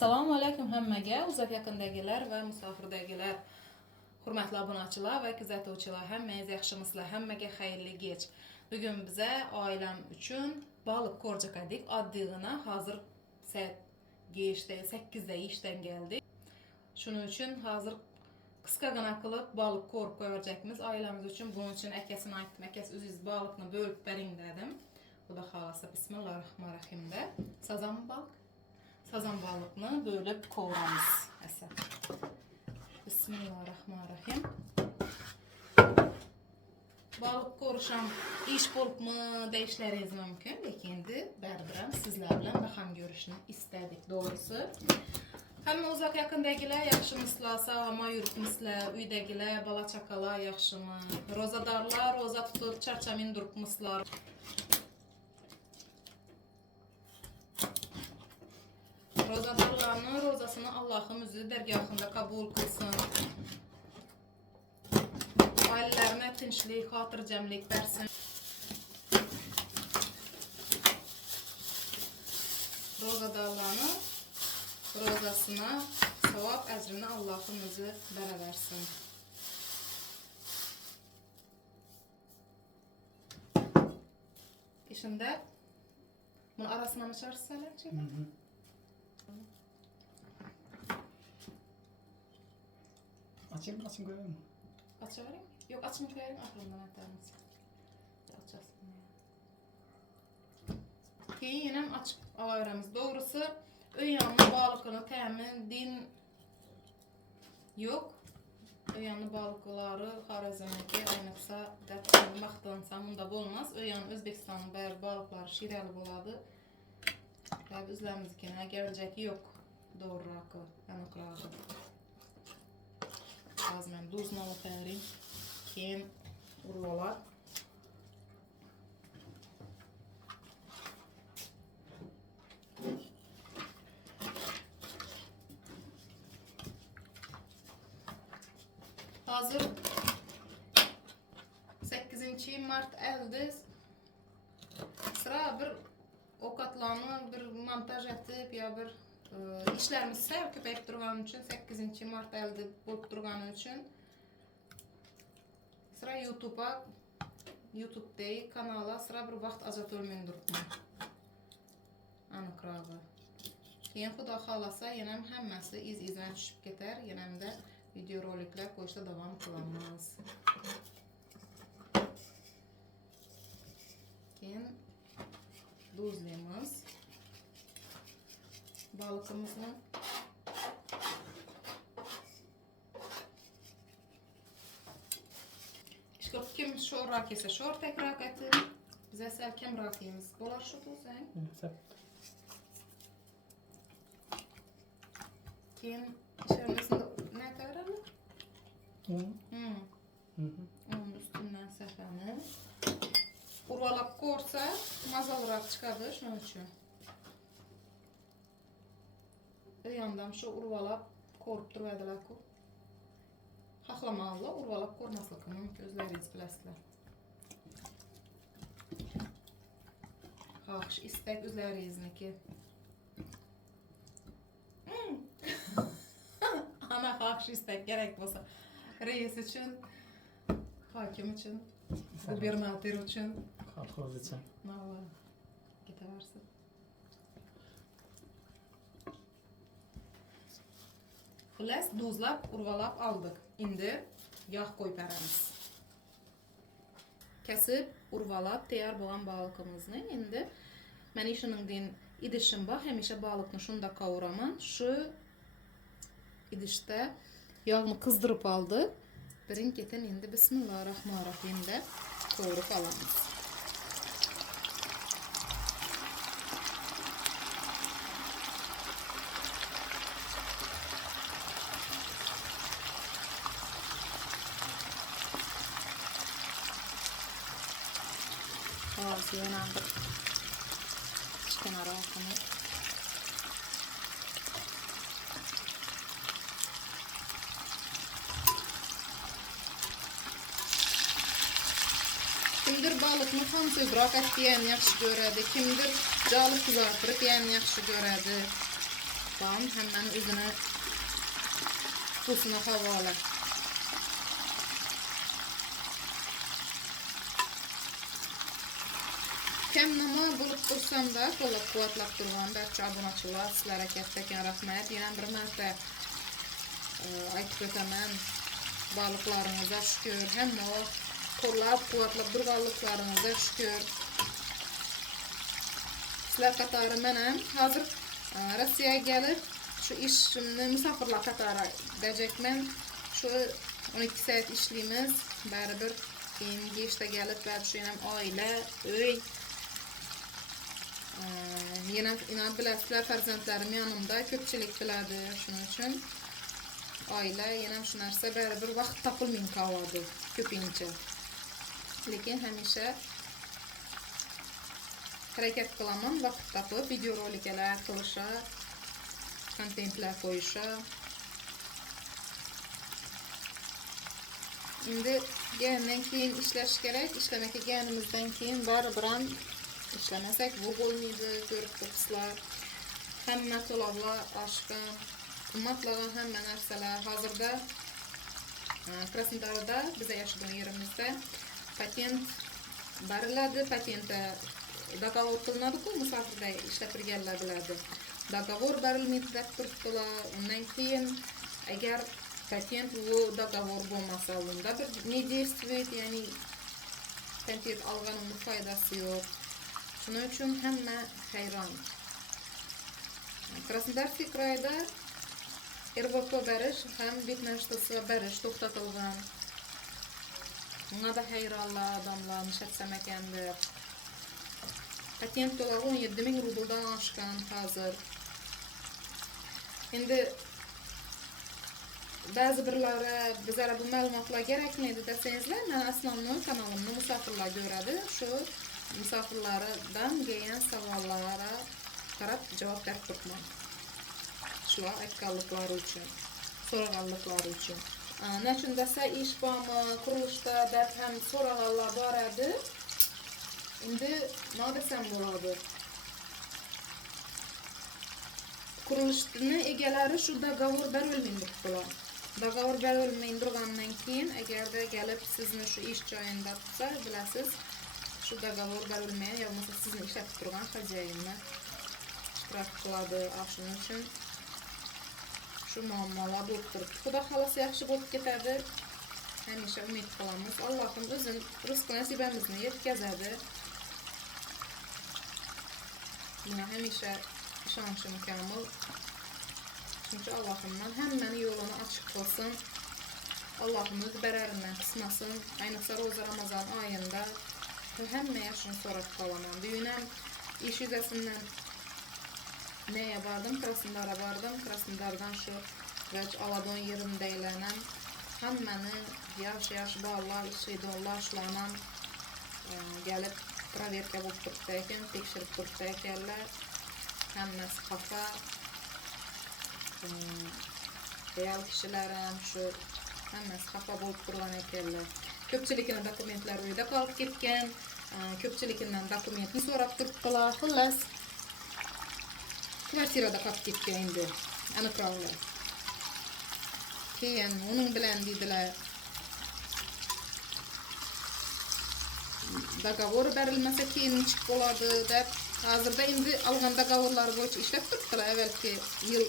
Assalamu alaykum hammaga, uzak yaqindagilar va musofirdagilar, hurmatli obunachilar va kuzatuvchilar, hammangiz yaxshimisizlar? Hammaga xayrli kech. Bugun biza oilam uchun baliq ko'rjakadik. Oddiygina hozir saat 8da ishdan keldik. Shuning uchun hozir qisqagina qilib baliq ko'rib qo'yacakmiz oilamiz uchun. Buning uchun akasini aytdim, akasi o'zingiz baliqni bo'lib bering dedim. Xudo xolasa bismillahirrohmanirrohimda sazan balıqını bölüp kovuramız. Bismillahirrahmanirrahim. Balık koruşam iş bolup mu deyişleriniz mümkün. Lekin berbiram sizler bilen baham görüşünü istedik doğrusu. Hamma uzak yakındagilar yaxşımıslar, sağama yurtmıslar, uydagilar, bala çakalar yaxşımı, rozadarlar, roza tutup çarçamin durupmıslar. Rozadarlarının rozasını Allah'ım özü dergahında kabul kılsın. Ailelerine tinçlik, hatırcemlik versin. Rozadarlarının rozasına sevap ecrini Allah'ım özü versin. İşinde bunu arasına mı çağırsın? Açayım koyayım mı? Açarım. Yok açayım koyarım aklımdan atarız. Açacağız bunu. Yine açıp alıramız. Doğrusu öyanlı balıkını temin din yok. Öyanlı balıkları Xarəzmdəki ayniqsa dəfənin baxdığınsa bunda olmaz. Öyan Özbekistanın bəzi balıkları şirəli boladı. Və üzlərimizə gələcəki yok. Doğru rakı, anıqrağı. Lazım hem duzunu alıp keyin urvalar. Hazır 8 Mart elde sıra bir okatlarını bir montaj etip ya bir işlerimiz sev köpek durğanı için 8 Mart elde bulup durğanı için sıra YouTube'da kanala sıra bir vaxt azatılmayın durğanı anıqrağı. Keyin Xudo xolasa yenem hammasi izden düşüp keter, yenem de video rolikler koyuşta devam kılamaz. Keyin duzlayımız balıkımızı İşte kim şor kese şor tekrar getir. Bize sel kim rakiyimiz. Dolar şu tuzayın. Kim işlemesinde ne kadar mı? Onun üstünden sefranı. Urvalap korsa mazalırak çıkardı şunun için. Yandan şu urvalap korup durmadılar ki. Haklamalı urvalap kormaslıkının gözleriniz biləsizlər. Haqş istek üzerinizdeki. Ana haqş istek gerek olsa. Reis için, hakim için, gubernatör için. Kolxoz için. Nava gideversin. Xullas duzlab, urvalab aldık. Indi yağ koyup veremiz. Kesip, urvalab, tayar boğan balıkımızı. Indi ben işinin idişim bak, hemişe balıkını şunda kavuraman. Şu idişte yağını kızdırıp aldı. Birin ketin indi Bismillahirrahmanirrahim de kavurup alamız. Ağzı yanandır. Kenara altını. Kimdir balıkını tam söybrak et diyen yaxşı görədi. Kimdir calı kızartırıp diyen yaxşı görədi. Baxın, həmməni üzünü pulsuna havalı. Kəmnama bulup dursam da, qollab quvvatlab durğan, bəlkə abonaçılar, sizlərə kətdəkən rəhmət. Yenə bir mərtə aytıb ötəmən, balıqlarınıza şükür, həm o qollab quvvatlab durğanlıqlarınıza şükür. Sizlər qatarı mənəm, hazır Rusiyaya gəlib, şu işimni misafirlar qatarı dəcək mən, şu 12 saat işliyimiz, bərabər geçdə gəlib, bərabər şu yenəm ailə, öy, yenə inan biləsizlər, fərzəndlərim yanımda, köpçilik bilədi, şunun üçün ailə, yenə şu nərsə bərabər vaxt tapılmayın qaladı, köpüncə. Lekin həmişə hərəkət qılamam, vaxt tapıb, video roliklər qılışa, kontentlər qoyuşa. İndi gələndən keyin işləş gərək, işləməkə gələnimizdən keyin baribran işləməsək, vug olmaydı, görüb qıpslar. Həmmə dolablar aşqın, qımmatlağın həmmə nərsələr. Hazırda Krasnodarda, bizə yaşadığın yerimizdə patent barilədi, patentə dogovor qılınadı ki, musafirdə işləpir gəllər bilədi. Dogovor bərilməyib turtdular, ondan keyin əgər patent bu dogovor olmasa, onda bir ne действует, yəni patent alğanın faydası yox. Şunun üçün həmmə heyran. Krasnodarski krayda RVP bəriş, həm bitməşdisi bəriş toxtatılğan. Buna da heyranlar, adamlar, müşətsəməkəndir. Patent doları 17.000 rubldan aşqan hazır. İndi bəzi birlərə bizlərə bu məlumatlar gərəkməydi desənizlər, mən əsnamlı kanalımda misafirlər görədi. Şu misafirlərdən gələn savallara qarab cavab verib tutmam. Şular aytqanlıqları üçün, sorağanlıqları üçün. Nə üçün desə, iş bağımı, quruluşda dərb həm sorağanlar var idi. İndi nə desəm buladı? Quruluşdurma egələri şu dogovor bərilməyin durdular. Dogovor bərilməyin durğandan keyin, əgər də gəlib sizin şu iş joyunda tutsa, biləsiz, şu dogovor bərilməyin, yalnızsa sizin işlətib durğan xəcəyinlə iştirak qıladı, şunun üçün şu muammalar bulub durub. Xuda xalası yaxşı bulub getədi. Həmişə ümid qalamız. Allah'ım özün rızq nəsibəmizini yetkəzədi. Buna həmişə şansı mükəmmel. Çünki Allah'ımdan həmməni yolunu açıq qılsın. Allah'ım öz bərərindən qısmasın. Aynıqsa Roza Ramazan ayında həmməyə şunu soraq qalamam. Düyünəm iş yüzəsindən neye vardım? Krasnodar'a vardım. Krasnodar'dan şu vəc Aladon yerində elənəm. Həmməni yaş bağlar, işləyidonlarla gəlib proverka bulub durubdayken, tekşirib durubdaykenlər. Həmməsi xafa. Real kişilərim şu həmməsi xafa bulub durğan ekerlər. Köpçülikinin dokumentlər uyda qalıb getken, köpçülikindən dokumentini sorab durubdular. Xillas. Kvartirada qap getken indi, anıqraqlar. Keyin onun bilan dediler, dogovor bərilməsə keyin nechik bo'ladi deb, hozirda indi alğan dogovorlar bo'yicha ishlab turibdilar. Avvalgi yil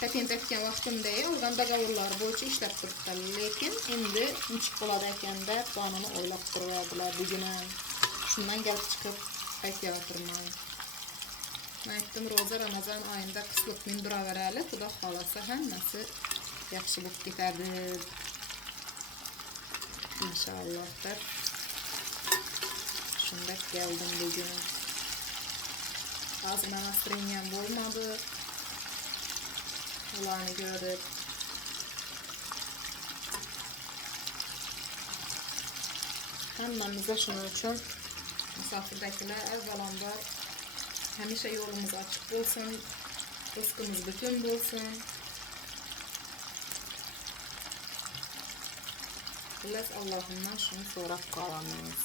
patent etgan vaqtimda alğan dogovorlar bo'yicha ishlab turibdilar. Lekin endi nechik bo'ladi ekan deb qonuni o'ylab turibdilar. Bugun shundan kelib chiqib qaytayotirman. Aytdim, Roza Ramazan ayında qıslıqmin duraverəli, Xuda xalasa həmməsi yaxşı bulub getədi. İnşallah da. Şunda gəldim bugün. Azı настроением olmadı. Ulanı görüb. Həmməmizə şunun üçün misafirdəkilər əvvəlanda həmişə yolumuz açıq olsun, rızkımız bütün olsun. Billəs Allah'ından şunu soraq qalamız.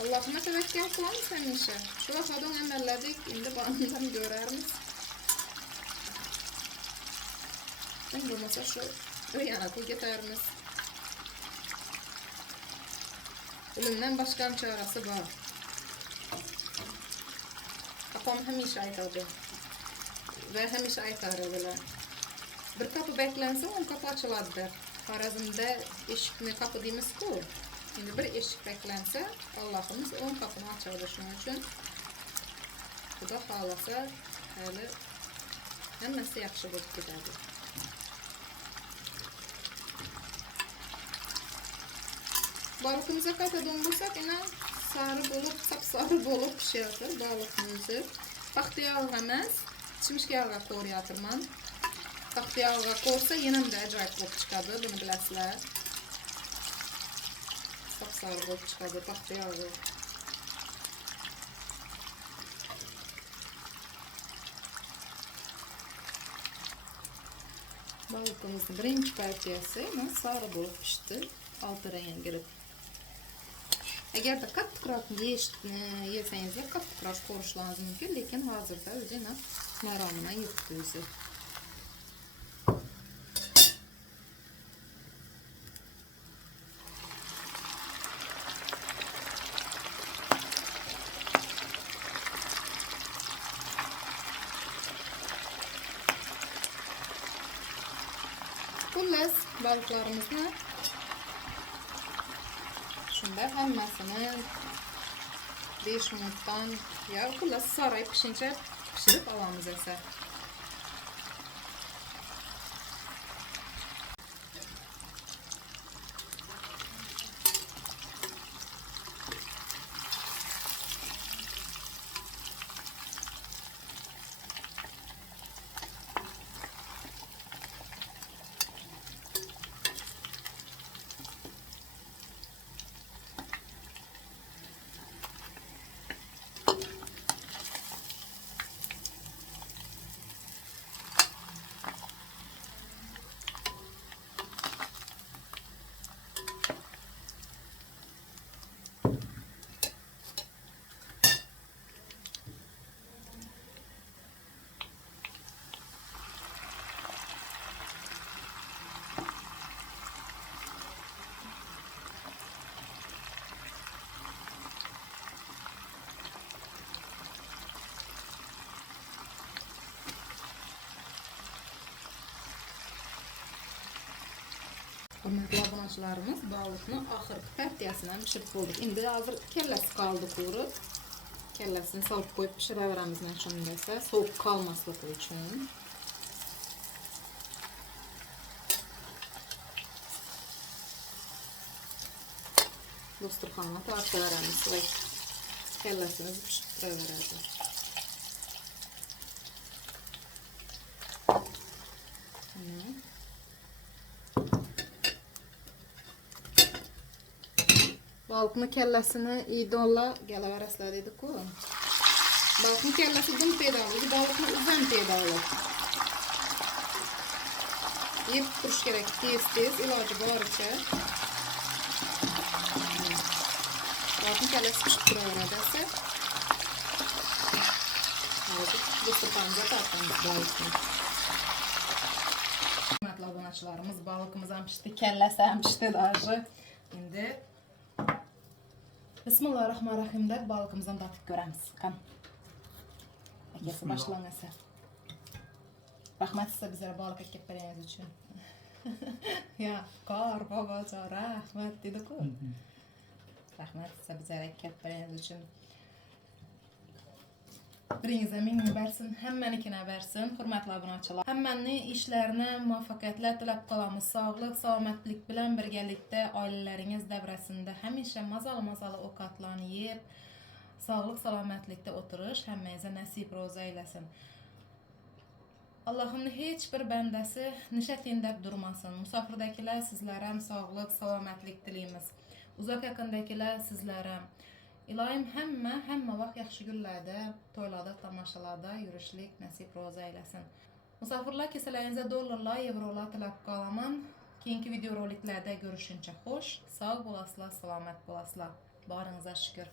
Allah'ıma tevekkül kılamiz hemişe. Şu vaxtdan əməllədik, indi banından görərmiz. Indi olmasa şu öyanatı getirmiz. Ölümden başka bir çaresi var. Apam hemişe aytardı. Ve hemişe aytarı böyle. Bir kapı beklense 10 kapı açıladı der. Harazımda eşikli kapı deyimiz bu. Şimdi bir eşik beklense Allah'ımız 10 kapını açardı şunun için. Bu da halasa hali hemmesi yaxşı bulup giderdi. Balıkımıza qaytadan bulsak yine sarı bulup, sapsarı bulup pişiyordur balıkımızı. Taxtı yağı emas, pişmiş yağa koyuyatırman. Taxtı yağa koysa yine de acayip bulup çıkadı, bunu biləsilər. Sapsarı bulup çıkadı taxtı yağı. Balıkımızın birinci partiyası sarı bulup pişti. Altı rengi girip. Eğer de qattiqroq yeseniz de qattiqroq qo'shishingiz mumkin, lekin hozirda o'zi maromini yutdi o'zi. Xullas, balıqlarimizni shunda hammasini 5 minutdan ya xullas sarayib pishguncha pishirib olamiz esa. Hürmetli abonachilarimiz, balıkni oxirgi partiyasidan pishirib bo'ldik. Endi hozir kellasi qoldi qurib. Kellasini sovib qo'yib pishiraveramiz mana shunday esa, sovuq qolmasligi uchun. Dasturxonga tortaveramiz va kellasini pishib turaveradi. Balıkın kellasini idolla gelaveraslar dedik-ku. Balıkın kellasi dim pedalı, balıkni uzun pedalı. Yeb turish kerak tez iloji boricha. Balıkın kellasi pishib turaveradi esa. Hozir dasturxonga tortamiz balıkni. Hurmatli obunachilarimiz, balıkimiz ham pishdi, kellasi ham pishdi даже. Endi Bismillahirrahmanirrahim deb balıkımızdan tatib ko'ramiz. Qani. Akasi boshlangasa. Rahmat sizga bizlar balık akib berganingiz uchun. Ya, qor bobojon rahmat dedi-ku. Rahmat sizga bizlar akib berganingiz uchun. Biringize ming bersin, hammanikini bersin. Hurmatli obunachilar, hammaning ishlarini muvaffaqiyatlar tilab qolamiz. Sog'lik, salomatlik bilan birgalikda oilalaringiz davrasida hamisha mazali ovqatlarni yeb, sog'lik, salomatlikda o'tirish hammangizga nasib ro'za aylasin. Allohimning hech bir bandasi nishating deb durmasin. Musofirdagilar sizlar ham sog'lik, salomatlik tilaymiz. Uzoq yaqindagilar sizlar ham. İlohim hamma vaqt yaxshi kunlarda, to'ylarda, tomoshalarda yurishlik nasib ro'za aylasin. Musofirlar kesalaringizga dollarlar, yevrolar tilab qolaman. Keyingi videoroliklarda görüşünce xo'sh, sog' bo'lasizlar, salomat bo'lasizlar. Boringizga shukr.